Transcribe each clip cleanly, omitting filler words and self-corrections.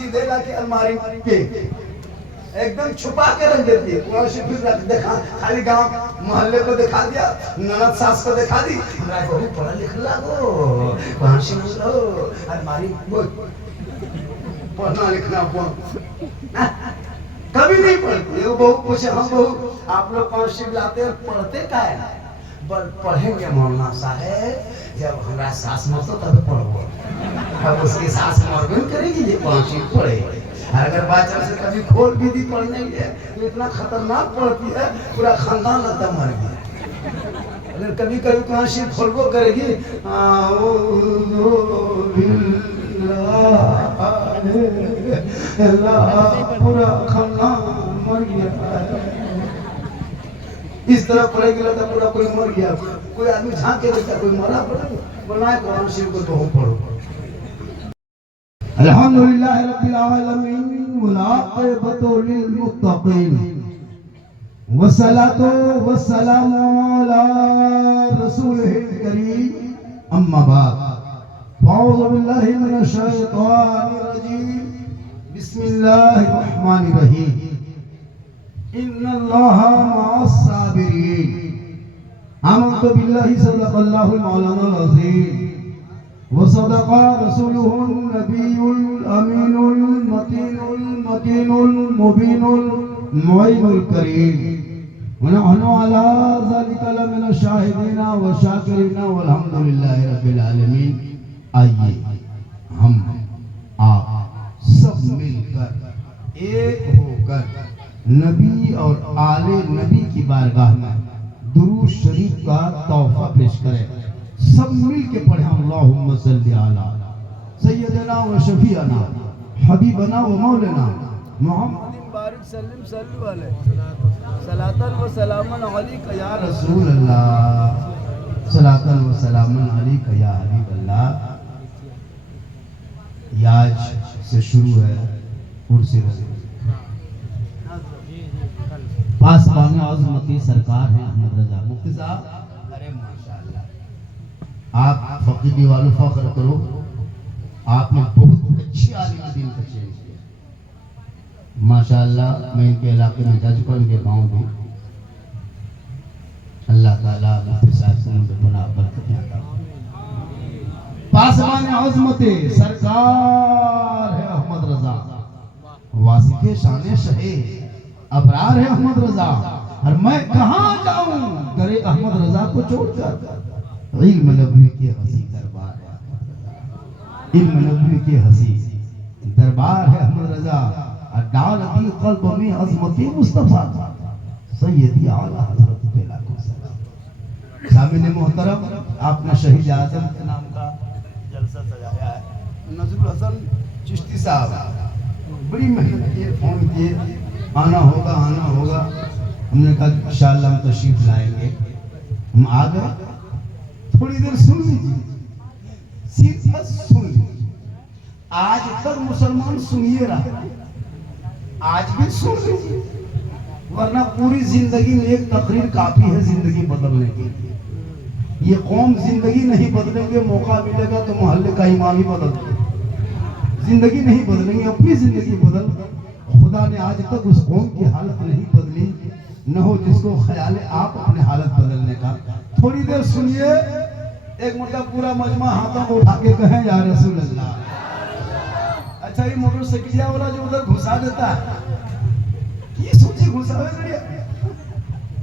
सीधे लाके अलमारी पे एकदम छुपा के रख देती है। कुरान शरीफ रख देखा, खाली गांव मोहल्ले को दिखा दिया, ननद सास को दिखा दी, हमरा बहू पढ़ा लिखला गो कुरान शरीफ लो अलमारी बोल पढ़ना लिखना कभी नहीं पढ़ती। वो बहू पूछे, हम बहू आप लोग कुरान शरीफ लाते और पढ़ते का है? पढ़ेंगे मौलाना साहब, जब हमारा सास मर तो तब पढ़ो। अब उसकी सास मरबन करेगी ये कुरान शरीफ पढ़े। अगर बात से कभी खोल भी दी पढ़ने के तो इतना खतरनाक पढ़ती है पूरा खानदान लगता मर गया। अगर कभी कभी कुरान शरीफ खोलबो करेगी पूरा खानदान मर गया। इस तरह पढ़ेगी लगता पूरा कोई मर गया। कोई आदमी झांक के देखता कोई मरा पड़े बनाए कुरान शरीफ को तो हम पढ़ो। अल्हम्दुलिल्लाह रब्बिल आलमीन वलाक़िबतु लिल मुत्तक़ीन वस्सलातु वस्सलामु अला रसूलिहिल करीम अम्मा बाद अऊज़ु बिल्लाहि मिनश शैतानिर रजीम बिस्मिल्लाहिर रहमानिर रहीम इन्नल्लाहा मअस साबिरीन आमन्तु बिल्लाहि सदक़ल्लाहुल मौलानाल अज़ीम वसदक़ रसूलुहुन नबियुल अमीनुल मतीनुल मुबीनुल मुइनुल करीम वनहनु अला ज़ालिका लमिनश शाहिदीना व शाकिरीना वल्हम्दुलिल्लाहि रब्बिल आलमीन। आइए हम आप सब मिलकर एक होकर नबी और आले नबी की बारगाह में दुरूद शरीफ का तोहफा पेश करें। सब मिल के पढ़े अल्लाहुम्मा सल्ली अला सय्यदना व शफीअना हबीबना व मौलाना मुहम्मदिन बारिक सल्लम सल्लु अलैहि सलातन व सलामन अलैका या रसूल अल्लाह सलातन व सलामन अलैका या हबीब अल्लाह। आज से शुरू है कुर्सी पासबान आज़मती सरकार है अहमद रजा मुफ्ती साहब। अरे माशाअल्लाह आप फकीरी वालों फख्र करो, आपने बहुत अच्छी आलिम दीन का चयन किया माशाअल्लाह। मैं इनके इलाके में जा चुका, इनके गाँव भी। अल्लाह ताला मुफ्ती साहब से मुझे बड़ा बरकत अता। पासबान आज़मती सरकार है अहमद रजा, वासिके शान शहे अबरार है अहमद रजा। और मैं कहाँ जाऊं दरे अहमद रजा को छोड़कर। इल्म नबवी के हसी दरबार है, इल्म नबवी के हसी दरबार है अहमद रजा। और डाल दी कल्ब में अज़मती मुस्तफा सैयदी आला हज़रत पे लाखों सलाम। सामने मोहतरम आपने शहीद आज़म के नाम का जलसा सजाया है। नजरुल हसन चिश्ती साहब बड़ी मेहनत किए, फोन किए आना होगा आना होगा। हमने कहा इंशाअल्लाह हम तशरीफ लाएंगे। हम आ गए। थोड़ी देर सुन लीजिए, सीधा सुन लीजिए। आज तक मुसलमान सुनिए रहा, आज भी सुन लीजिए, वरना पूरी जिंदगी में एक तकरीर काफी है जिंदगी बदलने के लिए। ये कौम जिंदगी नहीं बदलेंगे, मौका मिलेगा तो मोहल्ले का इमाम ही बदल देंगे। जिंदगी नहीं बदलेंगे, अपनी जिंदगी बदल। खुदा ने आज तक उस कौम की हालत नहीं बदली, न हो जिसको ख्याल है आप अपने हालत बदलने का। थोड़ी देर सुनिए, एक मतलब पूरा मजमा हाथों को उठा के कहें या रसूल अल्लाह। अच्छा ये मोटरसाइकिल वाला जो उधर घुसा देता है, ये सोचिए घुसावे,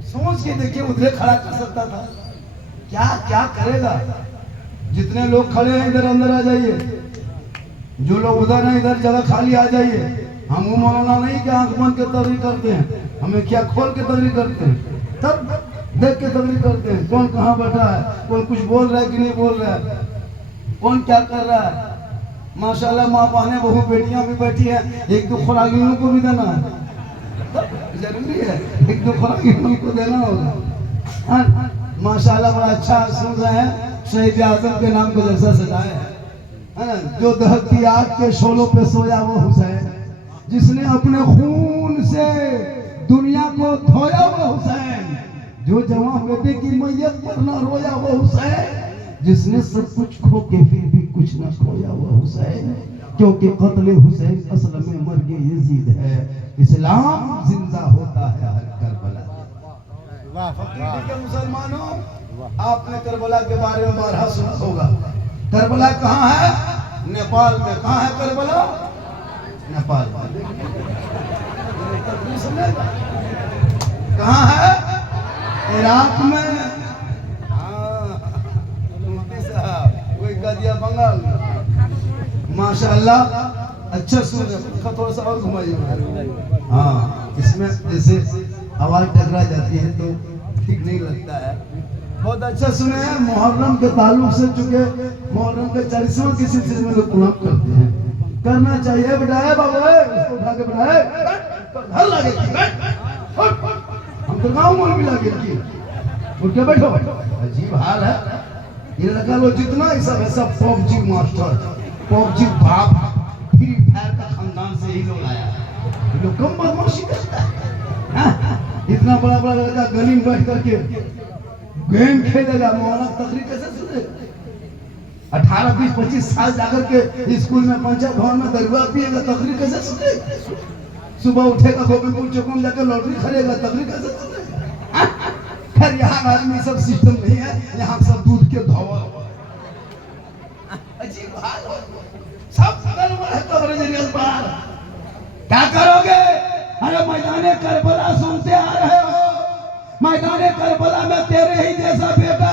सोच के देखिए उधर खड़ा कर सकता था, क्या क्या करेगा। जितने लोग खड़े हैं इधर अंदर आ जाइए, जो लोग उधर हैं इधर जगह खाली आ जाइए। हम मौलाना नहीं कि आंख बंद के तकरीर करते हैं, हमें क्या खोल के तकरीर करते हैं, तब देख के तकरीर करते हैं। कौन कहाँ बैठा है, कौन कुछ बोल रहा है कि नहीं बोल रहा है, कौन क्या कर रहा है। माशाल्लाह माँ बहनें बहू बेटियां भी बैठी हैं, एक दो खुराकियों को भी देना है, जरूरी है, एक दो खुराकियों को देना होगा। माशाल्लाह बड़ा अच्छा सुन रहे हैं। शहीद आज़म के नाम को जलसा सजाया है ना। जो दहकती आग के शोलों पे सोया वो हुसैन, जिसने अपने खून से दुनिया को धोया वो हुसैन, जो जवान बेटे की मैयत पर न रोया वो हुसैन, जिसने सब कुछ खो के फिर भी कुछ न खोया वो हुसैन। क्योंकि कत्ल हुसैन असल में मर्ग यजीद है, इस्लाम जिंदा होता है हर करबला। ठीक है मुसलमानों, आपने करबला के बारे में बारहा सुना होगा। करबला कहाँ है? नेपाल में। कहाँ है करबला? नेपाल में। कहाँ है? इराक में। कोई कह दिया बंगाल में। माशाअल्लाह, अच्छा सुन, थोड़ा सा और घुमाइए। हाँ, इसमें जैसे आवाज टकरा जाती है तो ठीक नहीं लगता है। बहुत अच्छा सुने हैं। मुहर्रम के ताल्लुक से, चूंकि मुहर्रम के 40वां के सिलसिले में लोग कुरान करते हैं, करना चाहिए। बिठाए बाबू, उसको उठा के बिठाए, घर लागे हम तो गाँव में भी लागे की उठ के बैठो। अजीब हाल है ये लगा लो। जितना ही सब है सब पबजी मास्टर, पबजी बाप, फ्री फायर का खानदान से ही लोग आया। ये लोग कम बदमाशी करता है। इतना बड़ा बड़ा लड़का गली में बैठ करके गेम खेलेगा, मौलाना तकरीर कैसे सुने? 18, 20, 25 साल जाकर के स्कूल में, पंचायत भवन में दरुआ पिएगा, तकरीर कैसे सुने? सुबह उठेगा, गोविंदपुर चौक में जाकर लॉटरी खरीदेगा, तकरीर कैसे सुने? खैर यहाँ आदमी सब सिस्टम नहीं है, यहाँ सब दूध के धोवल। अजीब हाल हो, सब गड़बड़ है। कवरेज बाहर क्या करोगे? अरे मैदाने करबला सुनते आ रहे हो। मैदाने करबला में तेरे ही जैसा बेटा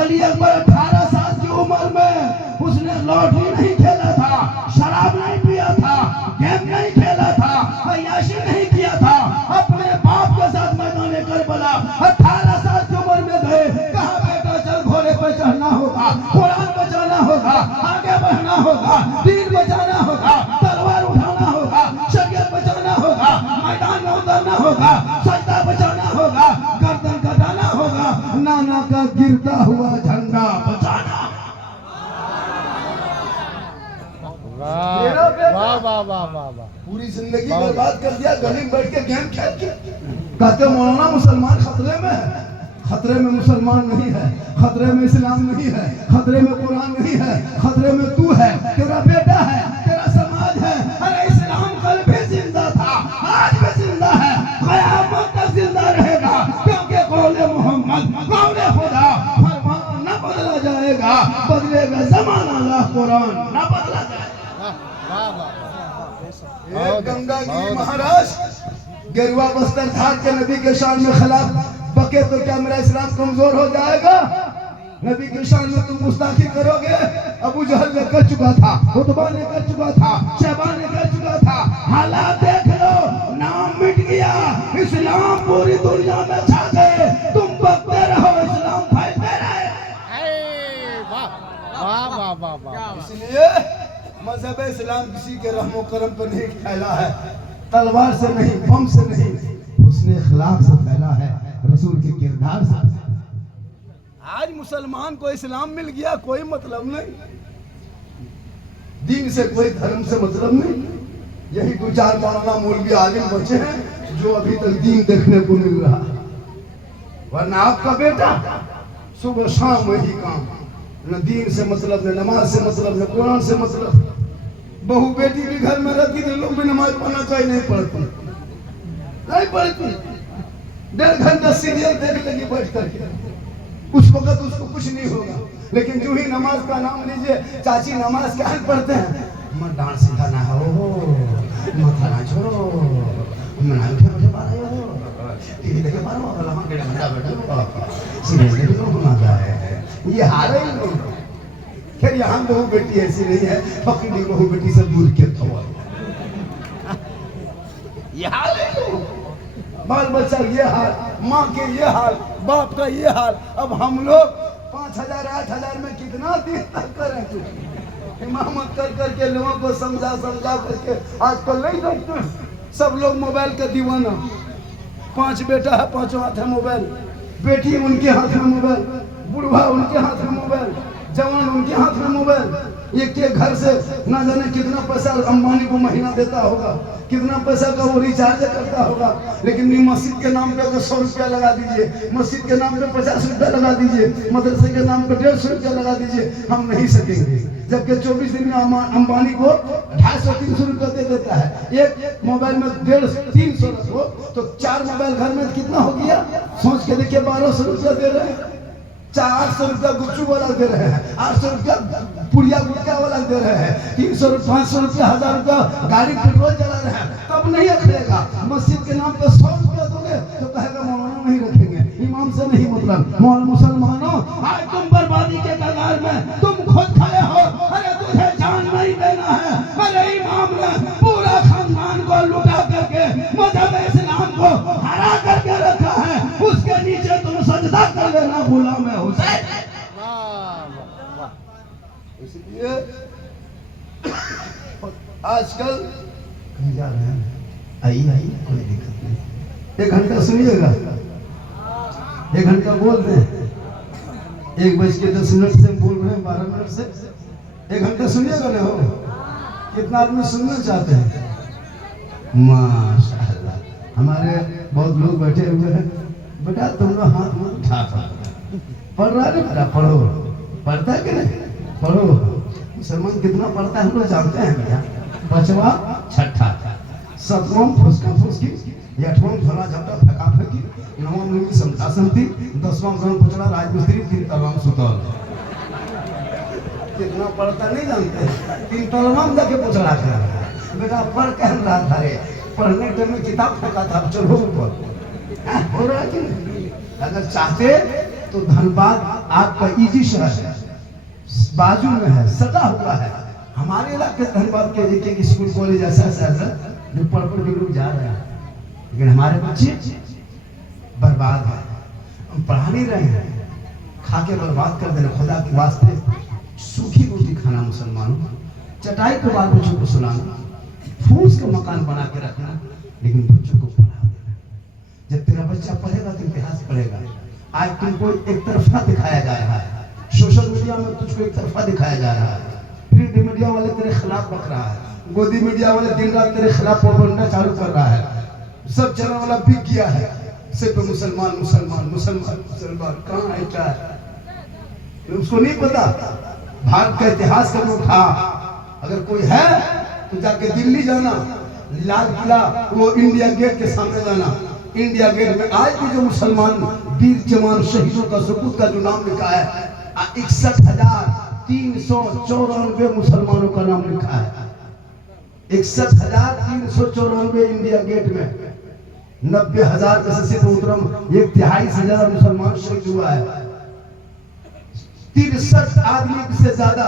अली अकबर 18 साल की उम्र में उसने लॉटरी नहीं खेला था, शराब नहीं पिया था, गेम नहीं खेला था, अय्याशी नहीं किया था, अपने बाप के साथ मैदाने करबला 18 साल की उम्र में गए। कहा बेटा चल घोड़े पर चढ़ना होगा, कुरान बचाना होगा, आगे बढ़ना होगा, दीन बचाना होगा, तलवार उठाना होगा, शरीयत बचाना होगा, मैदान में उतरना होगा, सजदा बचाना होगा, गर्दन कटाना होगा, नाना का गिरता हुआ झंडा बचाना। वाह वाह वाह वाह वाह। पूरी जिंदगी बर्बाद कर दिया गली में बैठ के गेम खेल के। कहते मौलाना मुसलमान खतरे में है। खतरे में मुसलमान नहीं है, खतरे में इस्लाम नहीं है, खतरे में कुरान नहीं है, खतरे में तू है, तेरा बेटा है, तेरा समाज है। अरे इस्लाम कल भी जिंदा था, आज भी जिंदा है, क़यामत तक जिंदा रहेगा, क्योंकि कौले मोहम्मद कौले खुदा, फरमान न बदला जाएगा, बदलेगा जमाना, ला कुरान न बदला जाएगा। गंगागिरी महाराज गेरुआ बस्तर धार के नबी के शान में खिलाफ बके तो क्या मेरा इस्लाम कमजोर हो जाएगा? नबी के शान में तुम गुस्ताखी करोगे? अबू जहल ने कर चुका था, उतबा ने कर चुका था, शैबा ने कर चुका था। हालात देख लो, नाम मिट गया, इस्लाम पूरी दुनिया में छा गए। तुम बकते रहो, इस्लाम फैलते रहे। वाह वाह वाह वाह। इसलिए मजहब इस्लाम किसी के रहमो करम पर नहीं फैला है, तलवार से नहीं, बम से नहीं, उसने इखलाक से फैला है, रसूल के किरदार से। आज मुसलमान को इस्लाम मिल गया, कोई मतलब नहीं, दीन से कोई धर्म से मतलब नहीं। यही 2-4 मौलाना मौलवी आलिम बचे हैं जो अभी तक दीन देखने को मिल रहा है। वरना आपका बेटा सुबह शाम वही काम, न दीन से मतलब, न नमाज से मतलब, न कुरान से मतलब। बहू बेटी भी घर में रहती तो लोग भी नमाज पढ़ना चाहिए, नहीं पढ़ती, नहीं पढ़ती। 1.5 घंटा सीरियल देख लेगी बैठ करके, उस वक्त उसको कुछ नहीं होगा। लेकिन जो ही नमाज का नाम लीजिए, चाची नमाज क्या पढ़ते हैं, मत डांट सीधा ना हो, माथा ना छोड़ो, मना उठे बैठे पा रहे हो, टीवी देखे पा रहे हो, लम्हा के घंटा बैठे हो, सीरियल देखे तो घुमाता है। ये हाल है लोग। खैर यहाँ बहू बेटी ऐसी नहीं है, पकड़ी बहू बेटी से दूर के थोड़ा ये हाल है लोग। बाल बच्चा ये हाल, माँ के ये हाल, बाप का ये हाल। अब हम लोग 5,000 8,000 में कितना दिन तक करें कुछ इमामत कर करके लोगों को समझा करके। आजकल नहीं देखते सब लोग मोबाइल का दीवाना। 5 बेटा है, 5 हाथ है मोबाइल, बेटी उनके हाथ में मोबाइल, बुढ़वा उनके हाथ में मोबाइल, जवान उनके हाथ में मोबाइल। एक के घर से ना जाने कितना पैसा अंबानी को महीना देता होगा, कितना पैसा का वो रिचार्ज करता होगा, लेकिन ये मस्जिद के नाम पे अगर 100 रुपया लगा दीजिए, मस्जिद के नाम पे 50 रुपया लगा दीजिए, मदरसे के नाम पे 150 रुपया लगा दीजिए, हम नहीं सकेंगे। जबकि 24 दिन में अंबानी को 250-300 रुपया दे देता है। एक मोबाइल में 150-300 रखो तो 4 मोबाइल घर में कितना हो गया, सोच के देखिए 1200 रुपया दे रहे हैं। 400 रुपया गुच्चू वाला दे रहे हैं, 800 रुपया पुड़िया गुटका वाला दे रहे हैं, 300-500 रुपया 1000 रुपया गाड़ी पेट्रोल चला रहे हैं, तब नहीं रखेगा। मस्जिद के नाम पे 100 रुपया दोगे तो कहेगा मौलाना नहीं रखेंगे, इमाम से नहीं मतलब। मुसलमानों, आज तुम बर्बादी के कगार में तुम खुद खड़े हो। अरे तुझे जान नहीं देना है, अरे इमाम ने पूरा खानदान को लुटा करके मजहब इस्लाम को हरा करके रखा है, उसके नीचे तुम सजदा कर देना गुलाम है हुसैन। इसलिए आजकल कहीं जा रहे हैं, आइए कोई दिक्कत नहीं, 1 घंटा सुनिएगा, 1 घंटा बोल दें, 1:10 से बोल रहे हैं, 12 मिनट से 1 घंटा सुनिएगा ना। हो कितना आदमी सुनना चाहते हैं? माशाअल्लाह, हमारे बहुत लोग बैठे हुए हैं। बेटा तुम लोग हाथ मत उठा, पढ़ रहा है ना बेटा, पढ़ो, पढ़ता है कि नहीं, पढ़ो। मुसलमान कितना पढ़ता है हम लोग जानते हैं भैया, 5वां 6ठा, 7वां फुसका फुसकी, 8वां झोला झपटा फेंका फेंकी, 9वां मिली समझा समझी, 10वां ग्राम पुचड़ा राजमिस्त्री, 3 तलवाम सुतौल। कितना पढ़ता नहीं जानते, 3 तलवाम जाके पुचड़ा कर रहा है। बेटा पढ़ कह रहा था रे, पढ़ने टाइम में किताब फेंका था, चलो ऊपर हो रहा है कि नहीं? अगर चाहते तो धनबाद आपका इजी शहर है, बाजू में है, सटा हुआ है। हमारे इलाके धनबाद के एक स्कूल कॉलेज ऐसा है जो पढ़ के लोग जा रहे हैं, लेकिन हमारे बच्चे बर्बाद है। हम पढ़ा नहीं रहे हैं, खा के बर्बाद कर दे रहे। खुदा के वास्ते सूखी रोटी खाना, मुसलमानों चटाई के बाद बच्चों को सुलाना, फूस का मकान बना के रखना, लेकिन बच्चों को पढ़ा देना। जब तेरा बच्चा पढ़ेगा तो इतिहास पढ़ेगा। आज तुमको एक तरफा दिखाया जा रहा है, सोशल मीडिया में तुझको एक तरफा दिखाया जा रहा है, प्रिंट मीडिया वाले तेरे खिलाफ बक रहा है, गोदी मीडिया वाले दिन रात तेरे खिलाफ प्रोपेगेंडा चालू कर रहा है, सब चैनल वाला बिक गया है, सिर्फ मुसलमान मुसलमान मुसलमान मुसलमान। कहाँ है क्या है उसको नहीं पता। भारत का इतिहास कब उठा, अगर कोई है तो जाके दिल्ली जाना, लाल किला वो इंडिया गेट के सामने जाना। इंडिया गेट में आज भी जो मुसलमान वीर जवान शहीदों का सबूत का जो नाम लिखा है, 61,394 मुसलमानों का नाम लिखा है। 61,394 इंडिया गेट में 90,000 में से सिर्फ उतरम 1/3 से ज्यादा मुसलमान शहीद हुआ है। 63 आदमी से ज्यादा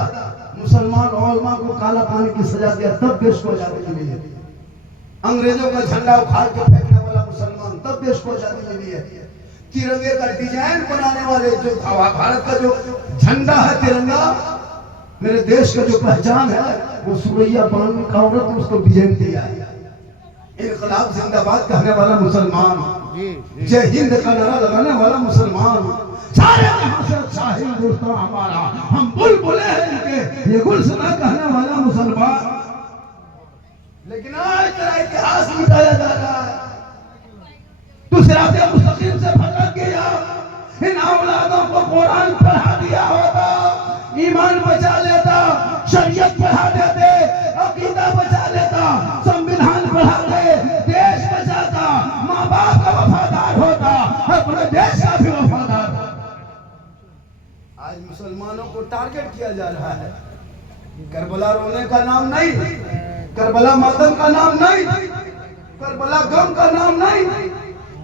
मुसलमान उलमा को काला पानी की सजा दिया, तब देश को आजादी मिली है। अंग्रेजों का झंडा उखाड़ के फेंकने वाला मुसलमान, तब देश को आजादी मिली है। तिरंगे का डिजाइन बनाने वाले, जो भारत का जो झंडा है तिरंगा, मेरे देश का जो पहचान है, वो सुरैया बांध का औरत ने उसको डिजाइन दिया है। इनकलाब जिंदाबाद कहने वाला मुसलमान, जय हिंद का नारा लगाने वाला मुसलमान, सारे जहां से अच्छा हिंदुस्तान हमारा, हम बुलबुले हैं इनके, ये गुलशना कहने वाला मुसलमान। लेकिन आज तेरा इतिहास मिटाया जा रहा है, दूसरा मुस्तकीम से भटक गया। इन औलादों को कुरान पढ़ा दिया होता, ईमान बचा लेता, शरीयत पढ़ा देते, अकीदा बचा लेता, संविधान पढ़ा दे, देश बचाता, माँ बाप का वफादार होता, अपने देश का भी वफादार। आज मुसलमानों को टारगेट किया जा रहा है। करबला रोने का नाम नहीं, करबला मातम का नाम नहीं, करबला गम का नाम नहीं,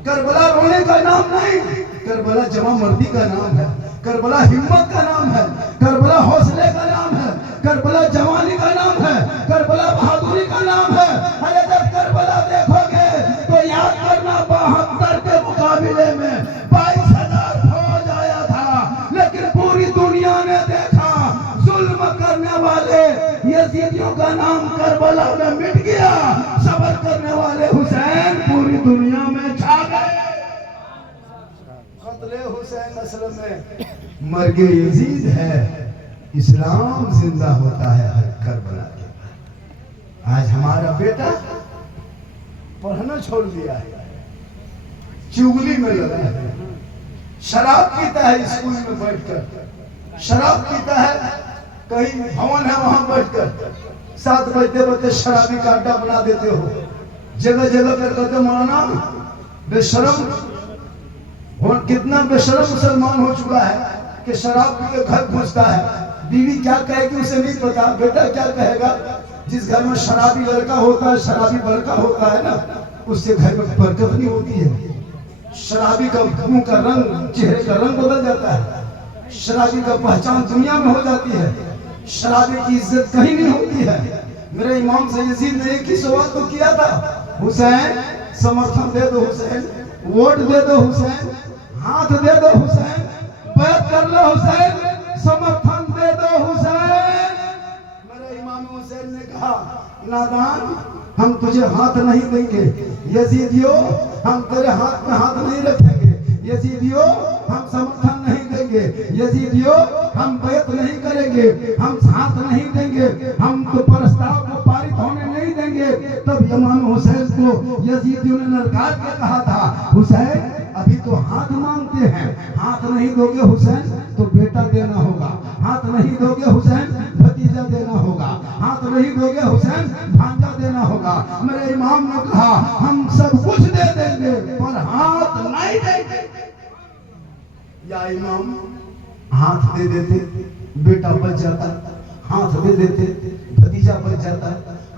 करबला रोने का नाम नहीं, करबला जमा मर्दी का नाम है, करबला हिम्मत का नाम है, करबला हौसले का नाम है, करबला जवानी का नाम है, करबला बहादुरी का नाम है। अरे जब करबला देखोगे तो याद करना 72 के मुकाबले में 22,000 फौज आया था, लेकिन पूरी दुनिया ने देखा जुल्म करने वाले यजीदियों का नाम करबला में मिट गया, सब्र करने वाले हुसैन पूरी दुनिया में छा गए। कत्ले हुसैन असल में मर्गे यजीद है, इस्लाम जिंदा होता है हर करबला के बाद। आज हमारा बेटा पढ़ना छोड़ दिया है, चुगली में लगा है, शराब पीता है स्कूल में बैठकर, शराब पीता है, कहीं भवन है वहां बैठकर 7 बजते बजते शराबी का अड्डा बना देते हो, जगह जगह पर कहते मौलाना बेशरम। और कितना बेशरम मुसलमान हो चुका है कि शराब पी के घर घुसता है, बीवी क्या कहेगी उसे नहीं पता, बेटा क्या कहेगा। जिस घर में शराबी लड़का होता है, शराबी लड़का होता है ना, उससे घर में बरकत नहीं होती है। शराबी का मुंह का रंग, चेहरे का रंग बदल जाता है, शराबी का पहचान दुनिया में हो जाती है, शराबी की इज्जत कहीं नहीं होती है। मेरे इमाम से यजीद ने एक ही सवाल तो किया था, हुसैन समर्थन दे दो हुसैन, वोट दे दो हुसैन, हाथ दे दो हुसैन, बैत कर लो हुसैन, समर्थन दे दो हुसैन। मेरे इमाम हुसैन ने कहा नादान, हम तुझे हाथ नहीं देंगे, यजीदियो हम तेरे हाथ में हाथ नहीं रखेंगे, यजीदियो हम समर्थन नहीं देंगे, यजीदियो हम बैत नहीं करेंगे, हम हाथ नहीं देंगे, हम तो प्रस्ताव को पारित होने नहीं देंगे। तब इमाम हुसैन को यजीदियों ने ललकार के कहा था, हुसैन अभी तो हाथ मांगते हैं, हाथ नहीं दोगे हुसैन तो बेटा देना होगा, हाथ नहीं दोगे हुसैन भतीजा देना होगा, हाथ नहीं दोगे हुसैन भांजा देना होगा। मेरे इमाम ने कहा हम सब कुछ दे देंगे पर हाथ नहीं देंगे। या इमाम हाथ दे देते बेटा बच जाता, हाथ दे देते भतीजा बच जाता,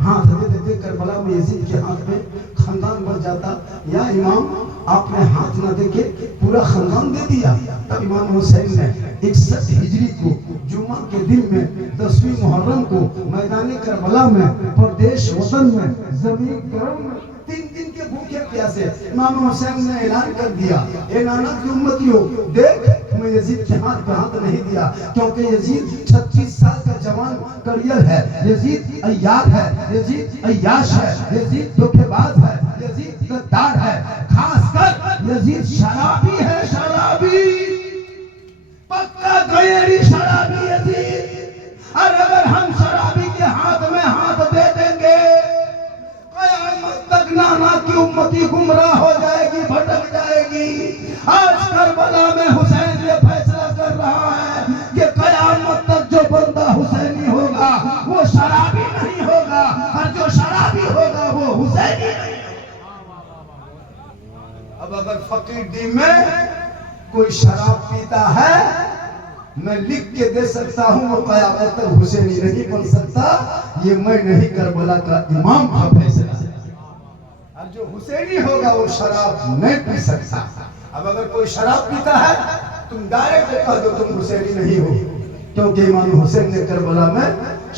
हाथ दे देते करबला में यजीद के हाथ में खानदान बच जाता। या इमाम आपने हाथ न देके पूरा खानदान दे दिया। तब इमाम हुसैन ने 61 हिजरी को जुम्मा के दिन में 10वीं मुहर्रम को मैदान करबला में प्रदेश वतन में जमीन गर्म में 3 दिन के भूखे प्यासे इमाम हुसैन ने ऐलान कर दिया, ए नाना की उम्मतियों देख मैं यजीद के हाथ पे हाथ नहीं दिया, क्योंकि यजीद 36 साल का जवान करियर है, यजीद अय्यार है, यजीद अय्याश है, यजीद धोखेबाज है, यजीद गद्दार है, खासकर यजीद शराबी है, शराबी पक्का गैरी शराबी यजीद। और अगर हम शराबी के हाथ में हाथ दे देंगे क़यामत तक नाना की उम्मती गुमराह हो जाएगी, भटक जाएगी। आज करबला में हुसैन ये फैसला कर रहा है कि क़यामत तक जो बंदा हुसैनी होगा वो शराबी नहीं होगा, और जो शराबी होगा वो हुसैनी नहीं। अब अगर फकीर डी में कोई शराब पीता है, मैं लिख के दे सकता हूँ वो क़यामत तक हुसैनी नहीं बन सकता। ये मैं नहीं करबला का इमाम का फैसला। और जो हुसैनी होगा वो शराब नहीं पी सकता। अब अगर कोई शराब पीता है तुम डायरेक्ट कह दो तुम हुसैनी नहीं हो, क्योंकि इमाम हुसैन ने करबला में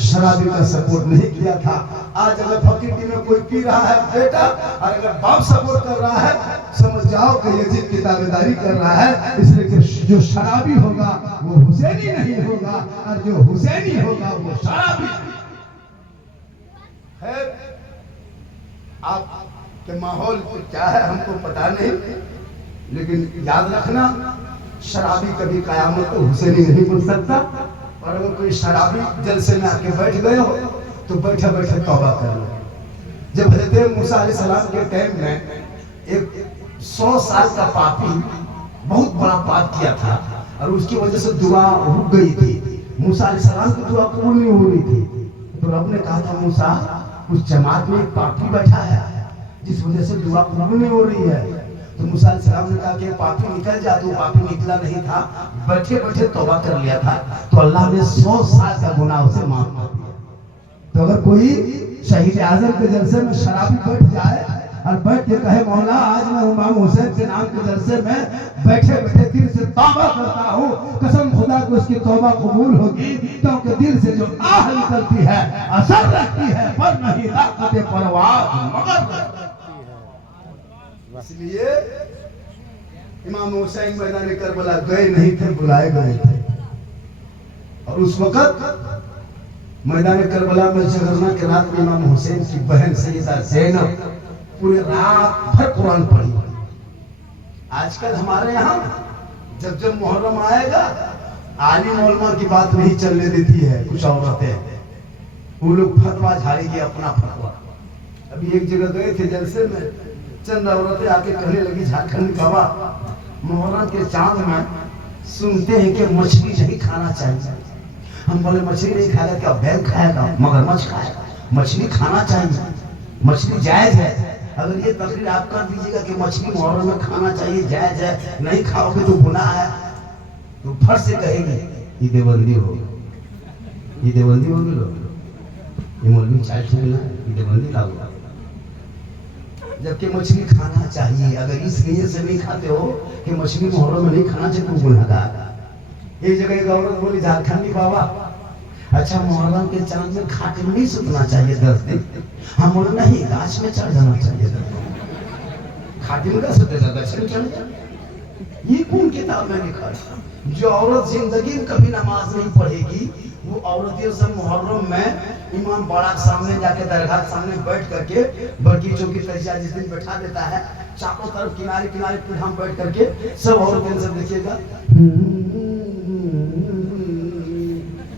शराबी का सपोर्ट नहीं किया था। आज अगर फकीर में कोई पी रहा है बेटा, और अगर बाप सपोर्ट कर रहा है, समझ जाओ कि यजीद की ताबेदारी कर रहा है। इसलिए कि जो शराबी होगा वो हुसैनी नहीं होगा, और जो हुसैनी होगा वो शराबी। है आपके माहौल क्या है हमको पता नहीं, लेकिन याद रखना शराबी कभी कयामत को हुसैनी नहीं बन सकता। और अगर कोई शराबी जलसे में आके बैठ गए हो तो बैठे बैठे तौबा कर लो। जब हज़रत मूसा अलैहिस्सलाम के टाइम में एक 100 साल का पापी बहुत बड़ा पाप किया था, और उसकी वजह से दुआ रुक गई थी। मूसा अलैहिस्सलाम की दुआ कबूल नहीं हो रही थी, तो रब ने कहा था मूसा उस जमात में एक पापी बैठा है जिस वजह से दुआ कबूल नहीं हो रही है। तो मूसा अलैहिस्सलाम ने कहा कि पापी निकल जा, तो पापी निकला नहीं था, बैठे बैठे तौबा कर लिया था, तो अल्लाह ने 100 साल का गुनाह उसे माफ कर दिया। तो अगर कोई शहीद आजम के जलसे में शराबी बैठ जाए और बैठ के कहे मौला आज मैं इमाम हुसैन के नाम के जलसे में बैठे बैठे दिल से तौबा करता हूँ, कसम खुदा को उसकी तौबा कबूल होगी, क्योंकि दिल से जो आह निकलती है असर रखती है पर नहीं ताकत परवाह मगर। इसलिए इमाम हुसैन मैदान करबला गए नहीं थे, बुलाए गए थे। और उस वक्त मैदान करबला में जगरना के रात में इमाम हुसैन की बहन सैयदा ज़ैनब पूरे रात भर कुरान पढ़ी। आजकल हमारे यहाँ जब जब मुहर्रम आएगा आलिम उलमा की बात नहीं चलने देती है कुछ औरतें, वो लोग फतवा झाड़ेगी अपना फतवा। अभी एक जगह गए थे जलसे में, चंद औरतें आके कहने लगी झारखंड बाबा मुहर्रम के चांद में सुनते हैं कि मछली नहीं खाना चाहिए। हम बोले मछली नहीं खाएगा क्या, बैल खाएगा, मगरमच्छ खाएगा, मछली खाना चाहिए, मछली जायज है। अगर ये तकरीर आप कर दीजिएगा कि मछली मुहर्रम में खाना चाहिए, जायज है, नहीं खाओगे तो गुनाह है, तो फट से कहेंगे ये देवबंदी हो, ये देवबंदी हो गई, लोग ये मौलवी चाय छूना, ये देवबंदी लागू। जबकि मछली खाना चाहिए, अगर इस नीयत से नहीं खाते हो कि मछली मुहर्रम में नहीं खाना चाहिए तो गुनहगार। एक जगह एक औरत बोली झारखंडी बाबा अच्छा मुहर्रम के चांद में खाट में नहीं सुतना चाहिए 10 दिन। हम बोले नहीं, गाछ में चढ़ जाना चाहिए 10 दिन। खाट में का सुतेगा, गाछ में चढ़ जा। ये कौन किताब में लिखा है? जो औरत जिंदगी में कभी नमाज नहीं पढ़ेगी वो औरतें सब मुहर्रम में इमाम बड़ा सामने जाके दरगाह सामने बैठ करके बड़की चौकी तजिया जिस दिन बैठा देता है, चारों तरफ किनारे किनारे पे हम बैठ करके सब औरतें सब देखिएगा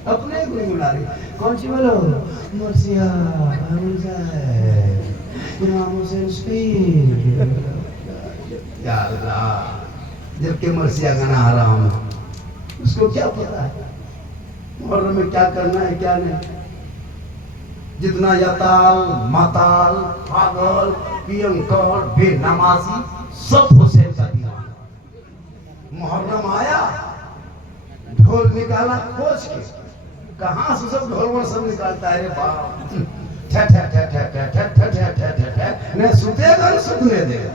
अपने गुनगुना रही। कौन सी बोलो? मर्सिया इमाम हुसैन स्पीड या अल्लाह। जबकि मर्सिया गाना हराम है, उसको क्या पता है मुहर्रम में क्या करना है क्या नहीं। जितना यताल माताल पागल पियंकर बेनमाजी सब हुसैन का दीवाना। मुहर्रम आया, ढोल निकाला खोज के, कहां से सब ढोल सब निकालता है रे बाप, ठे ठे ठे ठे ठे ठे ठे ठे ठे ठे ठे नहीं सुतेगा नहीं सुतने देगा,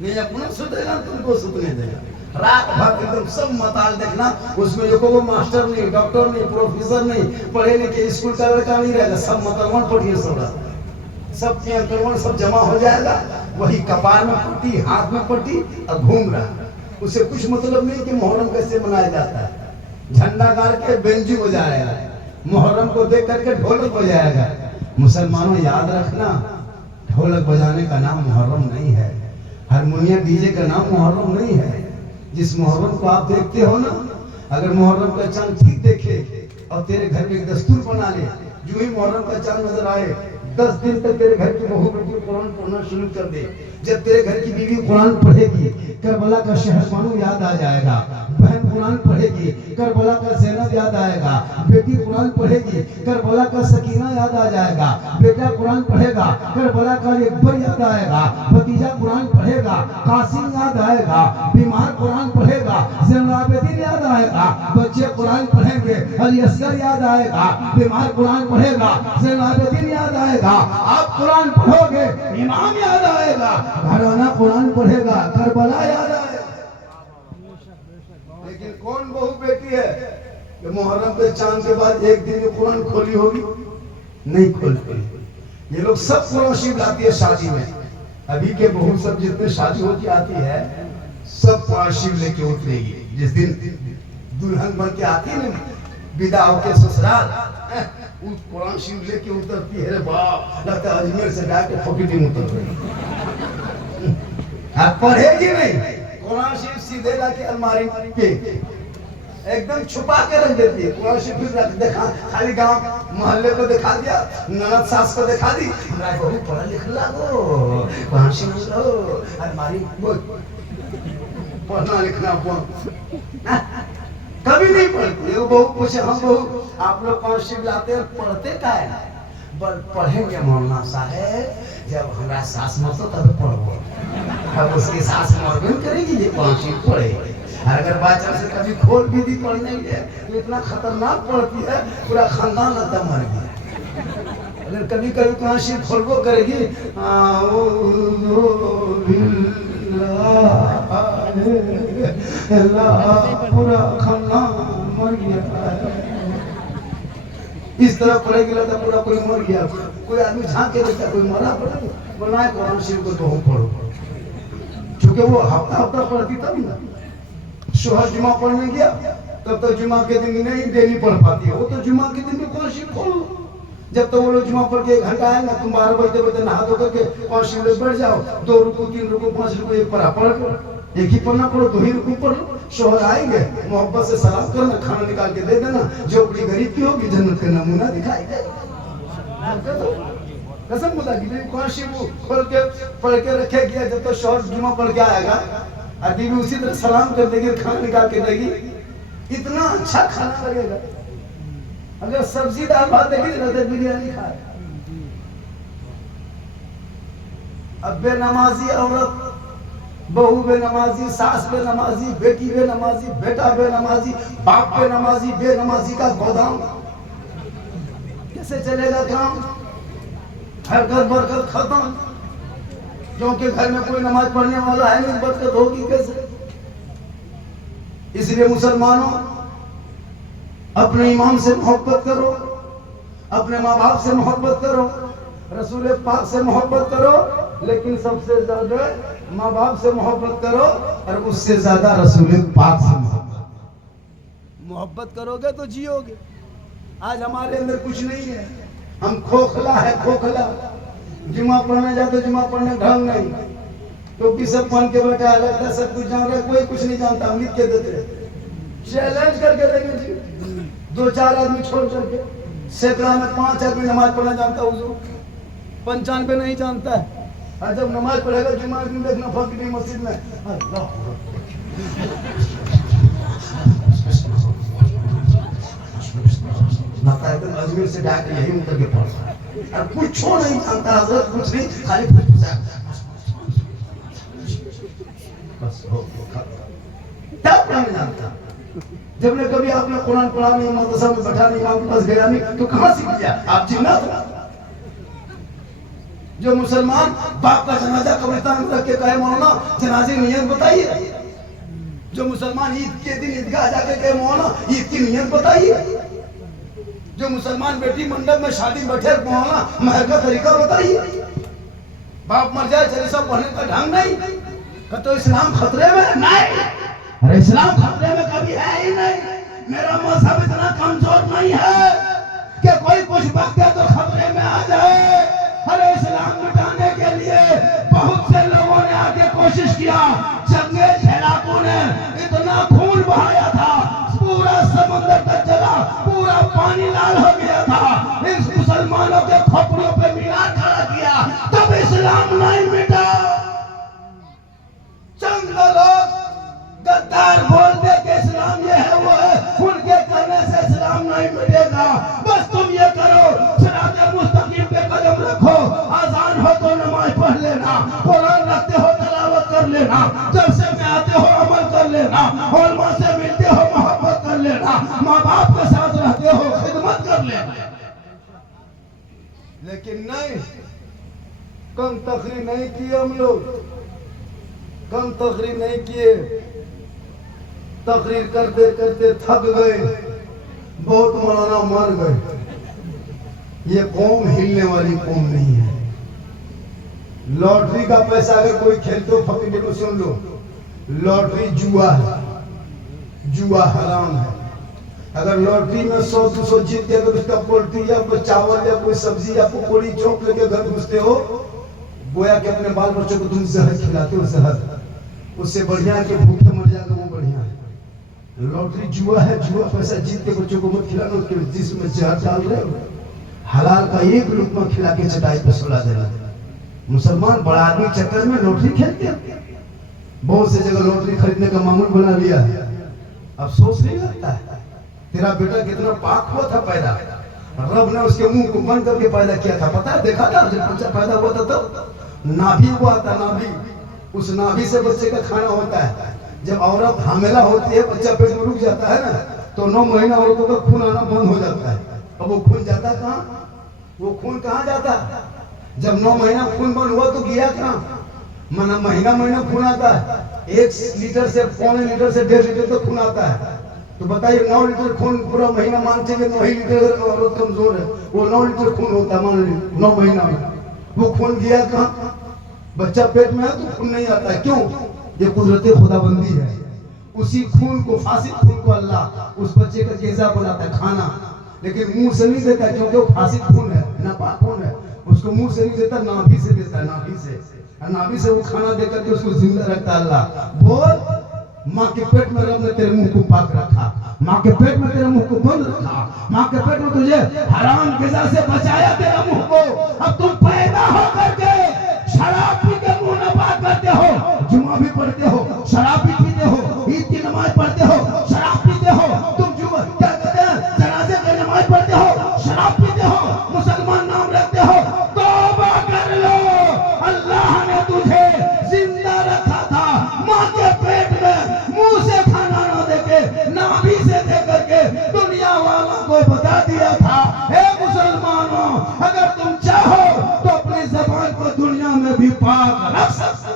नहीं अपना सुतेगा तुमको सुतने देगा। रात भर एकदम सब मताल देखना, उसमें जो को मास्टर नहीं, डॉक्टर नहीं, प्रोफेसर नहीं, पढ़े लिखे स्कूल का लड़का नहीं रहेगा, सब मतलवन पढ़िए सब अंकलवन सब जमा हो जाएगा। वही कपार में पट्टी, हाथ में पट्टी और घूम रहा, उसे कुछ मतलब नहीं कि मुहर्रम कैसे मनाया जाता है। झंडा गाड़ के बेंजी बजाएगा, मुहर्रम को देख करके ढोलक बजाएगा। मुसलमानों याद रखना, ढोलक बजाने का नाम मुहर्रम नहीं है, हारमोनियम डीजे का नाम मुहर्रम नहीं है। जिस मुहर्रम को आप देखते हो ना, अगर मुहर्रम का चांद ठीक देखे और तेरे घर में एक दस्तूर बना ले, जो ही मुहर्रम का चांद नजर आए 10 दिन तक तेरे घर की बहू बेटी कुरान पढ़ना शुरू कर दे। जब तेरे घर की बीवी कुरान पढ़ेगी, करबला का शहरबानू याद आ जाएगा, बहन कुरान पढ़ेगी, करबला का ज़ैनब याद आएगा, बेटी कुरान पढ़ेगी, करबला का सकीना याद आ जाएगा, बेटा कुरान पढ़ेगा, करबला का अकबर याद आएगा, भतीजा कुरान पढ़ेगा, कासिम याद आएगा, बीमार कुरान पढ़ेगा, ज़ैनुलाब्दीन याद आएगा, बच्चे कुरान पढ़ेंगे, अली असगर याद आएगा, बीमार कुरान पढ़ेगा, ज़ैनुलाब्दीन याद आएगा, आप कुरान पढ़ोगे इमाम याद आएगा, घराना कुरान पढ़ेगा, करबला याद आएगा। लेकिन कौन बहू बेटी है कि मुहर्रम के चांद के बाद एक दिन में कुरान खोली होगी? नहीं खोलती। ये लोग सब कुरान शरीफ लाती है शादी में। अभी के बहू सब जितने शादी होती आती है सब कुरान शरीफ लेके उतरेगी। जिस दिन दुल्हन बन के आती है ना विदा होके ससुराल, उस कुरान शरीफ लेके उतरती है, बाप लगता है अजमेर से जाके फकीर में उतर रही। आप पढ़ेगी नहीं, कुरान शरीफ सीधे लाके अलमारी पे एकदम छुपा के रख देती है। कुरान शरीफ रख देखा, खाली गांव मोहल्ले को दिखा दिया, ननद सास को दिखा दी, हमारा बहू पढ़ा लिख लागो, कुरान शरीफ लो अलमारी पढ़ना लिखना कभी नहीं पढ़ती। वो बहू पूछे, हम बहू आप लोग कुरान शरीफ लाते हैं पढ़ते का है? पढ़ेंगे मौलाना साहब, जब हमारा सास मरतो तब पढ़ो। अब उसकी सास मरबे करेगी ये कुरान शरीफ पढ़े। अगर बच्चा से कभी खोल भी दी पढ़ने के तो इतना खतरनाक पढ़ती है पूरा खानदान लगता मर गया। अगर कभी कभी कुरान शरीफ खोलबो करेगी पूरा खानदान मर गया। इस तरह पढ़ेगी लगता पूरा कोई मर गया। कोई आदमी झांक के देखता कोई मरा पड़े, बोला कुरान शरीफ को तो हम पढ़ो, क्योंकि वो हफ्ता हफ्ता पढ़ती तब ना। शोहर जुमा पढ़ने गया तब तो जुमा के दिन नहीं डेली पढ़ पाती है, वो तो जुमा के दिन भी कुरान शरीफ खोलो। जब तो वो लोग जुमा पढ़ के 1 घंटा आएगा, तुम 12 बजते बजते नहा धो करके कुरान शरीफ बैठ जाओ, 2 रुकू 3 रुकू 5 रुकू एक पढ़ा पढ़, एक ही पढ़ना पढ़ो, 2 ही रुकू पढ़ लो, शोहर आएंगे मोहब्बत से सलाम करना, खाना निकाल के दे देना, झोपड़ी गरीब की होगी जन्नत का नमूना दिखाई देगा। कसम खुदा की बीवी कौन सी वो खोल के पढ़ के रखे गया, जब तो शोहर जुमा पढ़ के आएगा और बीवी उसी तरह सलाम कर देगी, खाना निकाल के देगी, इतना अच्छा खाना लगेगा। अगर सब्जी दाल भात देगी तो बिरयानी खाए। अब बेनमाजी औरत, बहू बेनमाजी, सास बेनमाजी, बेटी बेनमाजी, बेटा बेनमाजी, बाप बेनमाजी, बेनमाजी का गोदाम, कैसे चलेगा काम? हर घर बरकत खत्म, क्योंकि घर में कोई नमाज पढ़ने वाला है नहीं, बरकत होगी कैसे? इसलिए मुसलमानों अपने इमाम से मोहब्बत करो, अपने माँ बाप से मोहब्बत करो, रसूल पाक से मोहब्बत करो, लेकिन सबसे ज्यादा माँ बाप से मोहब्बत करो और उससे ज्यादा रसूल पाक से मोहब्बत करोगे तो जियोगे। आज हमारे अंदर कुछ नहीं है, हम खोखला है, खोखला। जुमा पढ़ने जाते, जुमा पढ़ने ढंग नहीं, टोपी सब पहन के बैठा लगता है सब कुछ जान रहा है, कोई कुछ नहीं जानता। हम लिख के देते, चैलेंज करके देंगे जी, 2-4 आदमी छोड़ करके, सैकड़ा में 5 आदमी नमाज पढ़ना जानता है, 95 नहीं जानता है। और जब नमाज पढ़ेगा जुमा दिन देखना फकीर मस्जिद में अल्लाह अजमेर से डाक यही उतर के पढ़ता है और कुछ नहीं जानता, हजरत कुछ नहीं, खाली बस हो क्या पढ़ने जानता। जब ने कभी आपने कुरान पढ़ा नहीं, मदरसा में बैठा नहीं, इमाम के पास गया नहीं, तो कहाँ सीख गया? आप जिन्ना था। जो मुसलमान बाप का जनाजा कब्रिस्तान में रख के कहे मौलाना जनाजे की नियत बताइए, जो मुसलमान ईद के दिन ईदगाह जाके कहे मौलाना ईद की नियत बताइए, जो मुसलमान बेटी मंडप में शादी बैठे मौलाना महर का तरीका बताइए। बाप मर जाए चलीसा पढ़ने का ढंग नहीं, तो इस्लाम खतरे में नहीं। अरे इस्लाम खतरे में कभी है ही नहीं। मेरा मजहब इतना कमजोर नहीं है कि कोई कुछ बकते तो खतरे में आ जाए। अरे इस्लाम मिटाने के लिए बहुत से लोगों ने आके कोशिश किया, जंगे झेलाकों ने इतना खून बहाया था, पूरा समंदर तक चला, पूरा पानी लाल हो गया था, इस मुसलमानों के खोपड़ियों पे मीनार खड़ा किया, तब इस्लाम नहीं मिटा। चंद लोग गद्दार बोल दे कि इस्लाम ये है वो है, उनके करने से इस्लाम नहीं मिटेगा। बस तुम ये करो, सिरात मुस्तकीम पे कदम रखो, आजान हो तो नमाज पढ़ लेना, कुरान रखते हो तिलावत कर लेना, जब से में आते हो अमल कर लेना, उलमा से मिलते हो मोहब्बत कर लेना, माँ बाप के साथ रहते हो खिदमत कर लेना। लेकिन नहीं, कम तकरीर नहीं किए हम लोग, कम तकरीर नहीं किए, तकरीर करते करते थक गए, बहुत मौलाना मर गए। ये कौम हिलने वाली कौम नहीं है। लॉटरी का पैसा अगर कोई खेलते हो, फकीर को सुन लो, लॉटरी जुआ है, जुआ हराम है। अगर लॉटरी में 100-200 जीत गए तो उसका पोल्ट्री या कोई चावल या कोई सब्जी या पकौड़ी चौक लेके घर घुसते हो, गोया के अपने बाल बच्चों को तुम जहर खिलाते हो, जहर। उससे बढ़िया के भूखे मर जाएगा, वो बढ़िया है। लॉटरी जुआ है, जुआ पैसा जीत के बच्चों को मत खिलाना, उसके जिसमें जहर डाल रहे हो। हलाल का एक लुकमा खिला के चटाई पे सुला देना। मुसलमान बड़ा आदमी चक्कर में लॉटरी खेलते हैं, बहुत से जगह लॉटरी खरीदने का मामूल बना लिया है। अफसोस नहीं लगता है, तेरा बेटा कितना पाक हुआ था पैदा, रब ने उसके मुंह को बंद करके पैदा किया था, पता है? देखा था जब बच्चा पैदा हुआ था तब नाभि हुआ था, नाभि, उस नाभि से बच्चे का खाना होता है। जब औरत हामिला होती है, बच्चा पेट में रुक जाता है ना, तो 9 महीना औरतों का खून आना बंद हो जाता है। अब वो खून जाता कहाँ? वो खून कहाँ जाता? जब 9 महीना खून बंद हुआ तो गया कहाँ? महीना महीना खून आता है, 1 लीटर से 1.25 लीटर से 1.5 लीटर तक खून आता है। तो बताइए 9 लीटर खून पूरा महीना मान चलिए, 9 ही लीटर औरत कमजोर है, वो 9 लीटर खून होता है मान लीजिए 9 महीना में। वो खून गया कहाँ? बच्चा पेट में है तो खून नहीं आता है, क्यों? ये कुदरती खुदाबंदी है। उसी खून को, फासिद खून को अल्लाह उस बच्चे का ग़िज़ा बनाता है, खाना, लेकिन मुंह से नहीं देता, क्योंकि वो फासिद खून है, नापाक खून है, उसको मुंह से नहीं देता, नाभि से देता है, नाभि से। नाभि से वो खाना देकर के उसको जिंदा रखता है अल्लाह। बोल माँ के पेट में रब ने तेरे मुंह को पाक रखा, माँ के पेट में तेरे मुंह को बंद रखा, माँ के पेट में तुझे हराम ग़िज़ा से बचाया तेरा मुंह को। अब तुम पैदा होकर के शराब पी के मुंह नपाक करते हो, जुमा भी पढ़ते हो, शराब भी पीते हो, ईद की नमाज पढ़ते हो, शराब पीते हो, तुम जुमा क्या कहते हैं जनाजे की नमाज पढ़ते हो, शराब पीते हो, मुसलमान नाम रखते हो। तौबा कर लो, अल्लाह ने तुझे जिंदा रखा था माँ के पेट में, मुंह से खाना ना देके नाभि से दे करके दुनिया वालों को बता दिया था, हे मुसलमानों अगर तुम चाहो तो अपनी ज़बान को दुनिया में भी पाक रख सकते।